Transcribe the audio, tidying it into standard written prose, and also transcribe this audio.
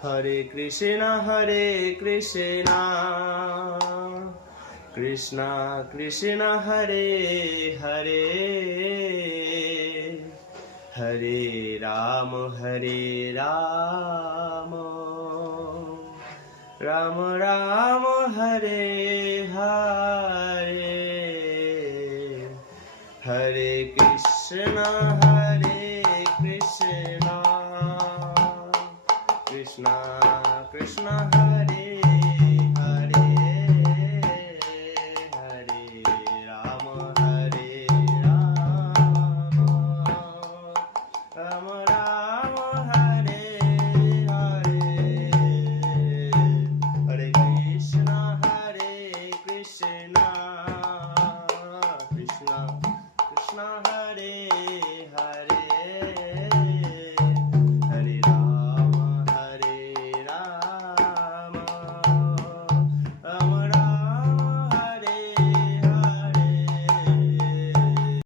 Hare Krishna, Krishna Krishna, Hare Hare, Hare Ram, Ram Ram, Hare Hare, Hare Krishna, Krishna Krishna Hare